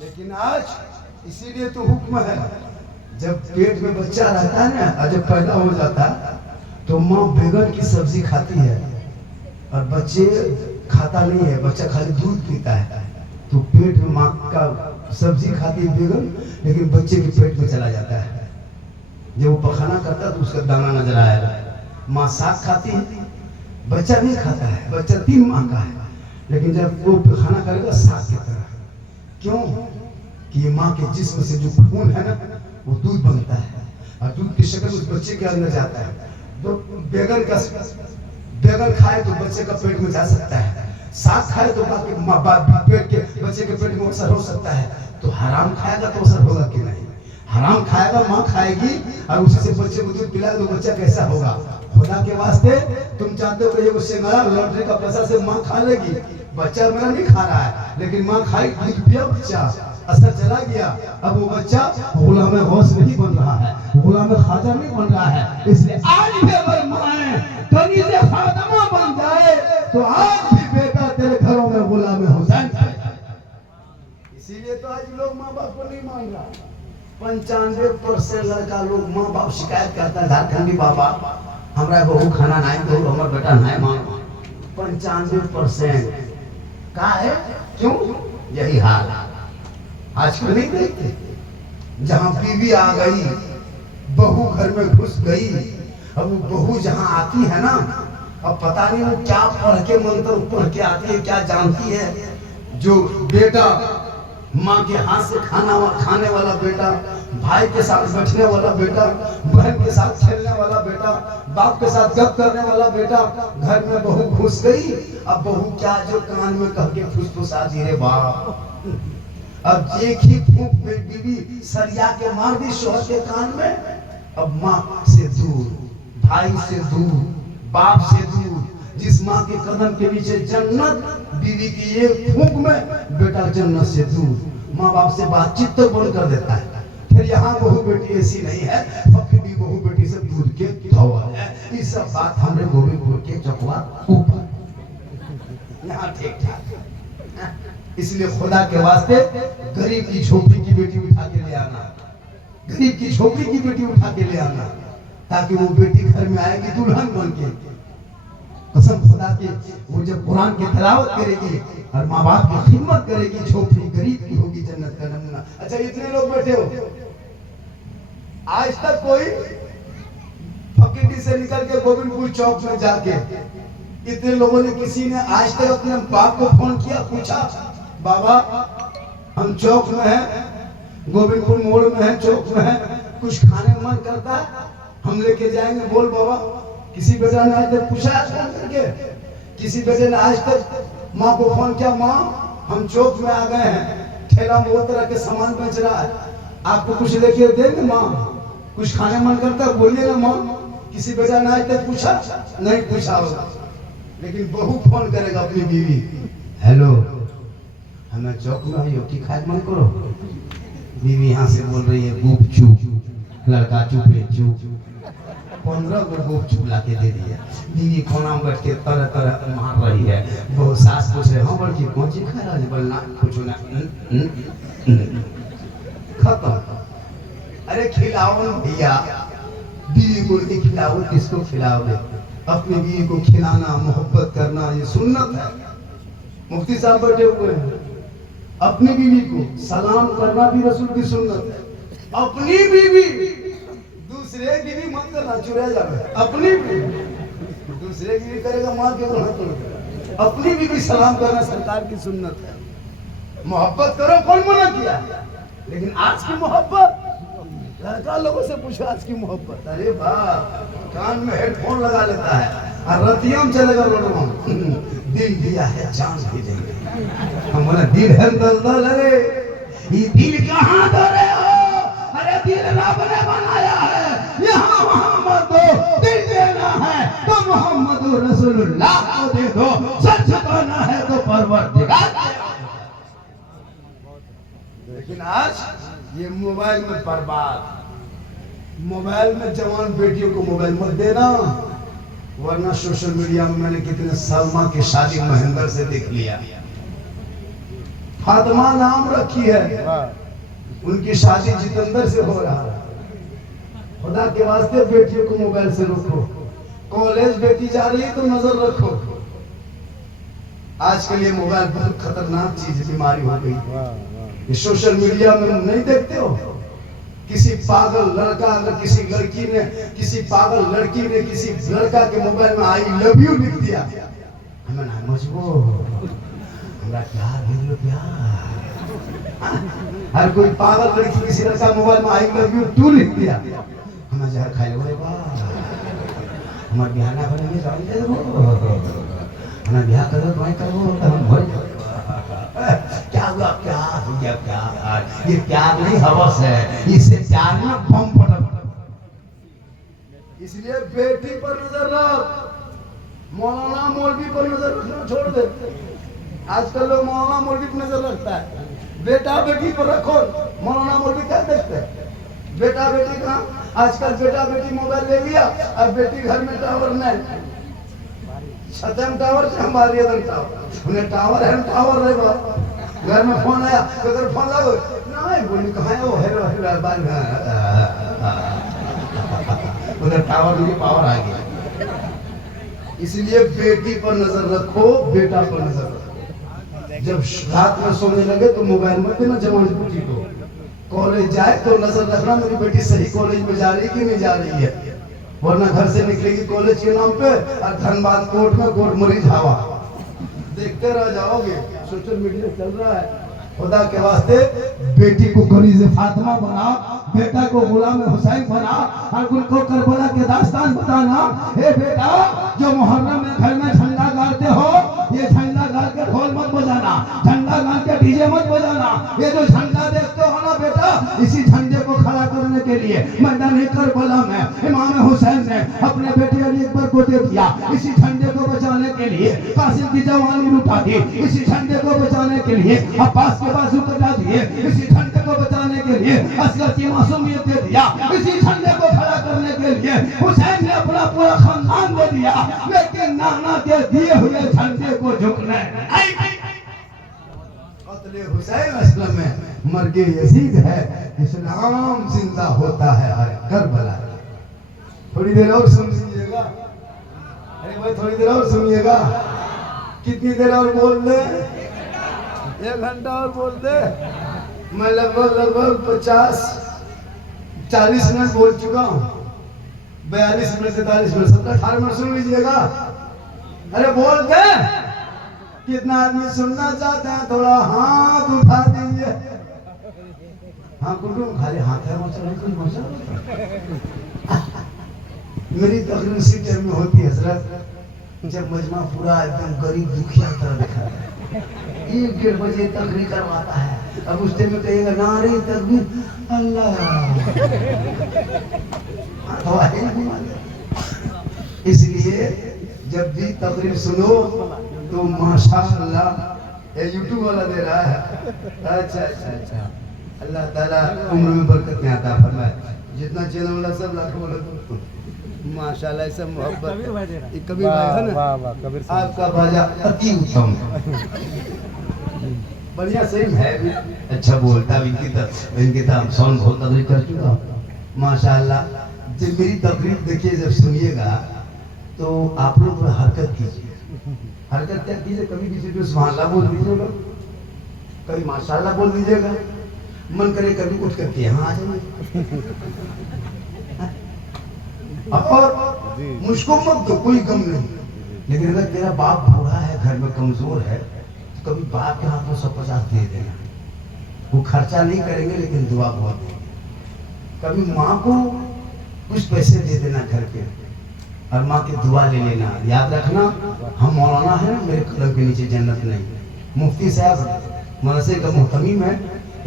लेकिन आज इसीलिए तो हुक्म है, जब पेट में बच्चा रहता है ना और जब पैदा हो जाता है तो माँ बैगन की सब्जी खाती है और बच्चे खाता नहीं है, बच्चा खाली दूध पीता है। तो पेट में माँ का सब्जी खाती है बैगन, लेकिन बच्चे के पेट में चला जाता है। जब वो पखाना करता है तो उसका दाना नजर आएगा। माँ साग खाती है, बच्चा नहीं खाता है, बच्चा 3 माह का है, लेकिन जब वो पखाना करेगा साग की तरह। क्यों? कि माँ के जिस्म से जो खून है ना वो दूध बनता है और दूध की शक्ल उस बच्चे के अंदर जाता है। तो बैगन खाए तो बच्चे का पेट में जा सकता है, साग खाए तो पेट के बच्चे के पेट में असर हो सकता है। तो हराम खाएगा तो असर होगा कि नहीं? हराम खाएगा, माँ खाएगी और उसी से बच्चे को दूध पिलाएगा तो बच्चा कैसा होगा? खुदा के वास्ते तुम चाहते हो कि वो सिंगारा लॉटरी का पैसा से माँ खा लेगी? बच्चा मेरा नहीं खा रहा है, लेकिन माँ खाई, दूध पिया, बच्चा असर चला गया। अब वो बच्चा गुलाम गौस नहीं बन रहा है, गुलाम ख्वाजा नहीं बन रहा है। इसलिए आज भी अगर माँ कनीज़े फातिमा बन जाए तो आज भी बेटा तेरे घरों में गुलाम हुसैन। इसीलिए तो आज लोग माँ बाप को नहीं मान रहा। 95% लड़का लोग माँ बाप शिकायत करता है, झारखंडी बाबा हमारा बहू खाना नहीं दो, हमारा बेटा नहीं मांगो। 95% का है, क्यों? यही हाल आजकल नहीं देखते। जहाँ बीवी आ गई, बहू घर में घुस गई, अब वो बहू जहाँ आती है ना, अब पता नहीं वो क्या पढ़ के मंत्र पढ़ के आती है, क्या जानती है। जो बेटा माँ के हाथ से खाने वाला बेटा, भाई के साथ बैठने वाला बेटा, बहन के साथ खेलने वाला बेटा, बाप के साथ गप करने वाला बेटा, घर में बहू घुस गई। अब बहू क्या जो कान में कह के फुसफुसा दी रे बाप। अब एक ही फूंक में बीवी सरिया के मार दी शोहर के कान में। अब माँ से दूर, भाई से दूर, बाप से दूर, जिस माँ के कदम के नीचे जन्नत, बीवी की एक फूंक में बेटा जन्नत से दूर। माँ बाप से बातचीत तो बंद कर देता है। फिर यहाँ बहू बेटी ऐसी नहीं है, पकड़ी बहू बेटी से दूध के धोवल है। ये सब बात हमरे गोविंदपुर के चकवा ऊपर यहाँ ठीक ठाक। इसलिए खुदा के वास्ते गरीब की झोपड़ी की बेटी उठा के ले आना, गरीब की झोपड़ी की बेटी उठा के ले आना, ताकि वो बेटी घर में आएगी दुल्हन बन के। कसम खुदा की, वो जब कुरान की तिलावत करेगी और माँ बाप की खिदमत करेगी, झोपड़ी गरीब की होगी, जन्नत का नमूना। अच्छा, इतने लोग बैठे हो, आज तक कोई फकीरी से निकल के गोविंदपुर चौक में जाके इतने लोगों ने, किसी ने आज तक अपने बाप को फोन किया, पूछा बाबा हम चौक में हैं, गोविंदपुर मोड़ में है, चौक में है, कुछ खाने मन करता है, हम लेके जाएंगे, बोल बाबा। किसी बेटा ने आज तक पूछा फोन करके? किसी बेटे ने आज तक माँ को फोन किया, माँ हम चौक में आ गए हैं, ठेला में वो तरह के सामान बेच रहा है, आपको कुछ लेके देंगे माँ? कुछ खाने मन करता है, बोलिए ना माँ। किसी बेटा ने आज तक पूछा? नहीं पूछा होगा। लेकिन बहू फोन करेगा अपनी बीवी, हेलो हमें चौक में रोटी खाए मन करो। बीवी यहाँ से बोल रही है गुप चुप, लड़का चुपे चुप। 15 गो गुप चुप ला के दे दिया। बीवी कोना में बैठ के तरह तरह मार रही है। वो सास पूछ रहे, हाँ बल्कि कौन चीज खा रहा है? बोलना कुछ ना, खत्म। अरे खिलाओ भैया, बीवी को खिलाओ, किसको खिलाओगे? अपनी बीवी को खिलाना, मोहब्बत करना, ये सुन्नत है। मुफ्ती साहब बैठे हुए हैं, अपनी बीवी को सलाम करना भी रसूल की सुन्नत है। अपनी बीवी, दूसरे की भी मत करना, चुरा जाए। अपनी बीवी, दूसरे की भी करेगा मार के तो अपनी बीवी सलाम करना सरकार की सुन्नत है। मोहब्बत करो, कौन मना किया? लेकिन आज की मोहब्बत, लड़का लोगों से पूछो आज की मोहब्बत, अरे बाप, कान में हेडफोन लगा लेता है और रतियम चलेगा रोडों में, दिल दिया है जान भी देंगे। हम बोले दिल है दलदल, अरे ये दिल कहाँ दो रहे हो, अरे दिल रब ने बनाया है, यहाँ मोहम्मद दो, दिल देना है तो मोहम्मद रसूलुल्लाह को दे दो, सच कहना है तो परवरदिगार। लेकिन आज ये मोबाइल में बर्बाद, मोबाइल में जवान बेटियों को मोबाइल मत देना, वरना सोशल मीडिया में मैंने कितने सलमा की शादी महेंद्र से देख लिया, फातिमा नाम रखी है, उनकी शादी जितेंद्र से हो रहा है। खुदा के वास्ते बेटियों को मोबाइल से रोको, कॉलेज बेटी जा रही है तो नजर रखो। आज के लिए मोबाइल बहुत खतरनाक चीज, बीमारी हो गई। ये सोशल मीडिया में नहीं देखते हो, किसी पागल लड़का अगर किसी लड़की ने, किसी पागल लड़की ने किसी लड़का के मोबाइल में आई लव यू लिख दिया, हमें ना मजबूर, हमरा प्यार भेजो प्यार। हर कोई पागल लड़की किसी लड़का मोबाइल में आई लव यू टू लिख दिया, हमें जहर खा लो बा, हमारे बिहार ना बनेंगे जान दे दो, हमें बिहार करो तो करो, हम भर क्या हुआ, क्या हो गया प्यार, ये प्यार नहीं हवस है, इससे प्यार में बम पड़ता। इसलिए बेटी पर नजर रख, मौलाना मौलवी पर नजर रखना छोड़ दे। आजकल लोग मौलाना मौलवी पर नजर रखता है, बेटा बेटी पर रखो, मौलाना मौलवी क्या देखते हैं, बेटा बेटी कहाँ, आजकल बेटा बेटी मोबाइल ले लिया, अब बेटी घर में टावर नहीं, छतम टावर से हमारी इधर टावर, उन्हें टावर है, टावर रहेगा, घर में फोन आया तो अगर फोन लगो नहीं बोली कहाँ है वो, हेलो हेलो बाल उधर टावर में पावर आ गया। इसलिए बेटी पर नजर रखो, बेटा पर नजर रखो। जब रात में सोने लगे तो मोबाइल मत देना जवान बेटी को, कॉलेज जाए तो नजर रखना मेरी बेटी सही कॉलेज में जा रही है कि नहीं जा रही है, वरना घर से निकलेगी कॉलेज के नाम पे और धनबाद कोर्ट में कोर्ट मरीज हवा देखते रह जाओगे। सोशल मीडिया चल रहा है, खुदा के वास्ते बेटी को गनीज़ फातिमा बना, बेटा को गुलाम हुसैन बना, और उनको करबला के दास्तान बताना। हे बेटा, जो मुहर्रम में घर में झंडा गाड़ते हो, ये झंडा गाड़ के ढोल मत बजाना, झंडा गाड़ के डीजे मत बजाना। ये जो झंडा देखते हो ना बेटा, इसी झंडे को खड़ा करने के लिए मैदान करबला में इमाम हुसैन ने अपने बेटे अली अकबर को दे दिया। इसी झंडे को बचाने के लिए कासिम की जवानी लुटा दी, इसी झंडे को बचाने के लिए अब्बास के बाजू कटा दिए, इसी झंडे को बचाने के लिए असगर की मासूमियत दे दिया, इसी झंडे को खड़ा करने के लिए हुसैन ने अपना पूरा खानदान दे दिया, लेकिन नाना के दिए हुए झंडे को झुकने कत्ले हुसैन असलम में मर्गे यजीद है, इस्लाम जिंदा होता है हर करबला। थोड़ी देर और सुन लीजिएगा, अरे भाई थोड़ी देर और सुनिएगा, कितनी देर और बोल दे, 1 घंटा और बोल दे। मैं लगभग 50-40 मिनट बोल चुका हूँ, 42 मिनट 43 मिनट 17-18 मिनट सुन लीजिएगा। अरे बोल दे, कितना आदमी सुनना चाहते हैं, थोड़ा हाथ उठा दीजिए। हाँ कुटुम खाली हाथ है, मेरी तकरीर इसी टाइम में होती है हजरत, जब मजमा पूरा एकदम गरीब दुखिया तरह दिखा है, 1-1:30 बजे तकरीर करवाता है। अब उस टाइम में कहेगा नारे तकबीर अल्लाह, इसलिए जब भी तकरीर सुनो तो माशाअल्लाह, ये यूट्यूब वाला दे रहा है, अच्छा, अल्लाह ताला उम्र में बरकत में आता फरमाए। जितना चैनल वाला सब लाखों वाला तो माशाल्लाह ऐसा मोहब्बत कभी है ना, आपका बाजा अति उत्तम, बढ़िया सही है, अच्छा बोलता भी, इनकी तो सॉन्ग बहुत तकरीर कर चुका माशाल्लाह। जब मेरी तकरीर देखिए, जब सुनिएगा तो आप लोग हरकत कीजिए, हरकत क्या कीजिए, कभी किसी को सुभान अल्लाह बोल दीजिएगा, कभी माशाल्लाह बोल दीजिएगा, मन करे कभी उठ करके यहाँ आ जाइए, और मुझको मत दो, कोई गम नहीं। लेकिन अगर तेरा बाप बूढ़ा है, घर में कमजोर है, तो कभी बाप के हाथ में 150 दे देना, वो खर्चा नहीं करेंगे लेकिन दुआ बहुत देंगे। कभी माँ को कुछ पैसे दे देना घर के और माँ की दुआ ले लेना। याद रखना, हम मौलाना है ना, मेरे कदम के नीचे जन्नत नहीं। मुफ्ती साहब मदरसे का मुहतमीम है,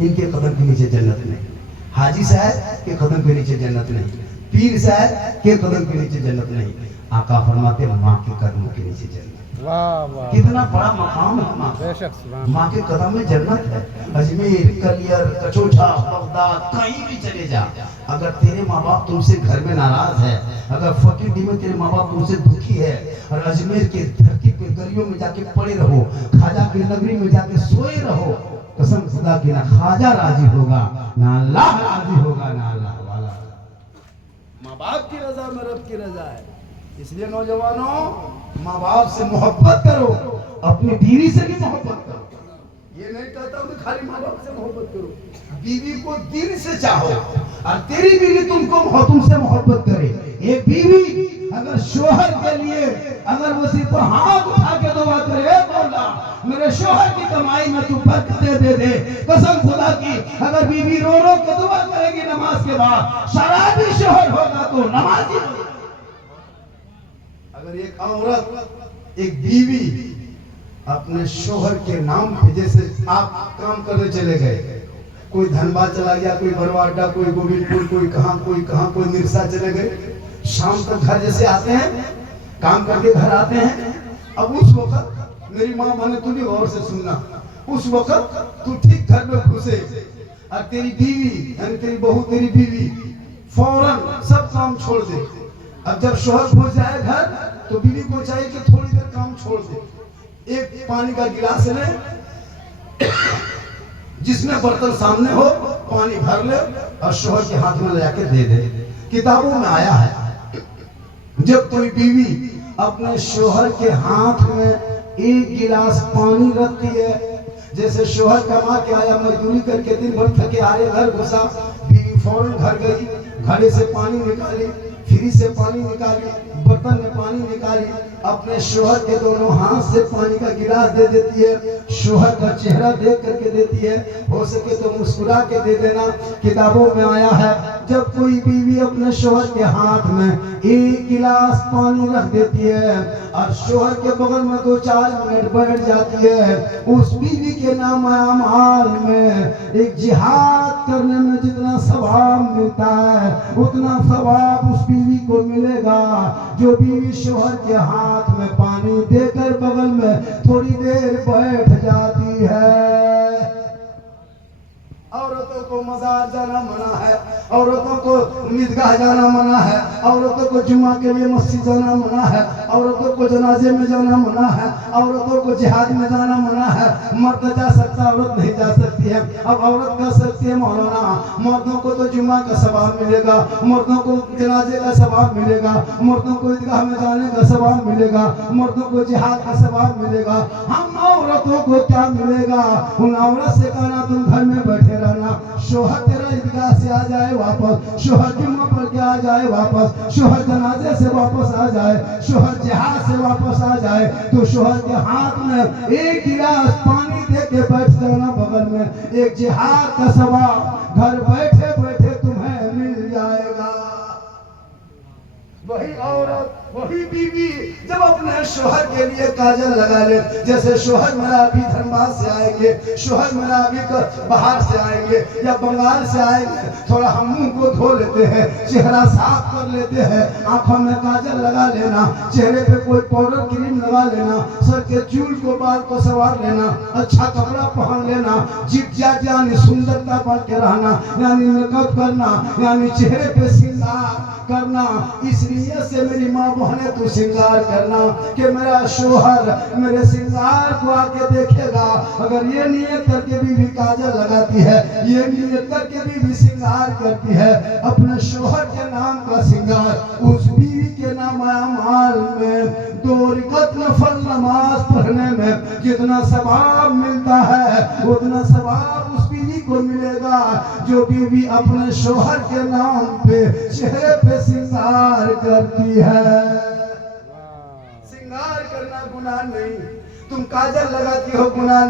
इनके कदम के नीचे जन्नत नहीं। हाजी साहब के कदम के नीचे जन्नत नहीं। पीर साहब के कदम के नीचे जन्नत नहीं। आका फरमाते माँ के कदम के नीचे जन्नत। वाह वाह, कितना बड़ा मकाम है माँ का। बेशक सुभान माँ के कदम में जन्नत है। अजमेर, कलियर, कचौठा, बगदाद, कहीं भी चले जा, अगर तेरे माँ बाप तुमसे घर में नाराज है, अगर फकीरी में तेरे माँ बाप तुमसे दुखी है, और अजमेर के धरती पे गलियों में जाके पड़े रहो, खाजा की नगरी में जाके सोए रहो, कसम खुदा की, ना खाजा राजी होगा, ना अल्लाह राजी होगा, ना अल्लाह वाला। माँ बाप की रजा में रब की रजा है। इसलिए नौजवानों, माँ बाप से मोहब्बत करो, अपनी बीवी से भी मोहब्बत करो। ये नहीं कहता हूँ कि खाली माँ बाप से मोहब्बत करो, बीवी को दिल से चाहो, और तेरी बीवी तुमसे मोहब्बत करे। एक बीवी अगर शोहर के लिए अगर वो सिर्फ हाथ उठा के दुआ करे, बोला मेरे शोहर की कमाई में तू बरकतें दे दे, कसम खुदा की, अगर बीवी रो रो के दुआ करेगी नमाज के बाद, शराबी शोहर होगा तो नमाजी होगा। अगर एक औरत, एक बीवी अपने शोहर के नाम पे, जैसे आप काम करने चले गए, कोई धनबाद चला गया, कोई बरवाडा, कोई गोविंदपुर, कोई कहाँ कोई निरसा चले गए, शाम तक घर जैसे आते हैं, काम करके घर आते हैं। अब उस वक्त मेरी माँ माने, तू भी गौर से सुनना, उस वक्त तू ठीक घर में घुसे और तेरी बीवी यानी तेरी बहू, तेरी बीवी फौरन सब काम छोड़ दे। अब जब शोहर घुस जाए घर, तो बीवी को चाहिए कि थोड़ी देर काम छोड़ दे, एक पानी का गिलास ले, जिसमें बर्तन सामने हो, पानी भर ले और शोहर के हाथ में ले जाके दे दे। किताबों में आया है, जब कोई बीवी अपने शोहर के हाथ में एक गिलास पानी रखती है, जैसे शोहर कमा के आया, मजदूरी करके दिन भर थके आए, घर घुसा, बीवी फौरन घर गई, घड़े से पानी निकाली, फ्री से पानी निकाली, बर्तन में पानी निकाली, अपने शोहर के दोनों हाथ से पानी का गिलास दे देती है, शोहर का चेहरा देख करके देती है, हो सके तो मुस्कुरा के दे देना। किताबों में आया है, जब कोई बीवी अपने शोहर के हाथ में एक गिलास पानी रख देती है और शोहर के बगल में 2-4 मिनट बैठ जाती है, उस बीवी के नाम अमाल में एक जिहाद करने में जितना सवाब मिलता है, उतना सवाब उस बीवी को मिलेगा जो बीवी शोहर के हाथ में पानी देकर बगल में थोड़ी देर बैठ जाती है। औरतों को मजार जाना मना है, औरतों को ईदगाह जाना मना है, औरतों को जुम्मा के लिए मस्जिद जाना मना है, औरतों को जनाजे में जाना मना है, औरतों को जिहाद में जाना मना है। मर्द जा सकता, औरत नहीं जा सकती है। अब औरत कह सकती है मौलाना, मर्दों को तो जुम्मा का सवाब मिलेगा, मर्दों को जनाजे का सवाब मिलेगा, मर्दों को ईदगाह में जाने का सवाब मिलेगा, मर्दों को जिहाद का सवाब मिलेगा, हम औरतों को क्या मिलेगा? उन औरत से कहना तुम घर में बैठे रहना, शोहर तेरा ईदगाह से आ जाए वापस, शोहर जुम्मा पढ़ के आ जाए वापस, शोहर जनाजे से वापस आ जाए, शोहर जिहाद से वापस आ जाए, तो शोहर के हाथ में एक गिलास पानी दे के बैठ जाना बगल में, एक जिहाद का सवाब घर बैठे बैठे तुम्हें मिल जाएगा। वही औरत, वही बीवी जब अपने शोहर के लिए काजल लगा ले, जैसे शोहर मेरा अभी धनबाद से आएंगे, शोहर मेरा अभी बाहर से आएंगे या बंगाल से आएंगे, थोड़ा हम मुंह को धो लेते हैं, चेहरा साफ कर लेते हैं, आंखों में काजल लगा लेना, चेहरे पे कोई पाउडर क्रीम लगा लेना, सर के चूल को बाल को संवार लेना, अच्छा कपड़ा पहन लेना, जिप जाट यानी सुंदरता बन के रहना, यानी मेकअप करना, यानी चेहरे पे श्रृंगार करना। इसलिए से मेरी माँ बहने तू श्रृंगार करना कि मेरा शोहर मेरे श्रृंगार को आके देखेगा। अगर ये नियत करके बीवी काजल लगाती है, ये नियत करके बीवी श्रृंगार करती है, अपने शोहर के नाम का श्रृंगार, उस बीवी के नाम अमाल में 2 रकात नफल नमाज पढ़ने में जितना सवाब मिलता है, उतना सवाब उस बीवी को मिलेगा जो बीवी अपने शोहर के नाम पे चेहरे पे श्रृंगार करती है। श्रृंगार करना गुनाह नहीं, तुम काजल लगाती हो गुनाह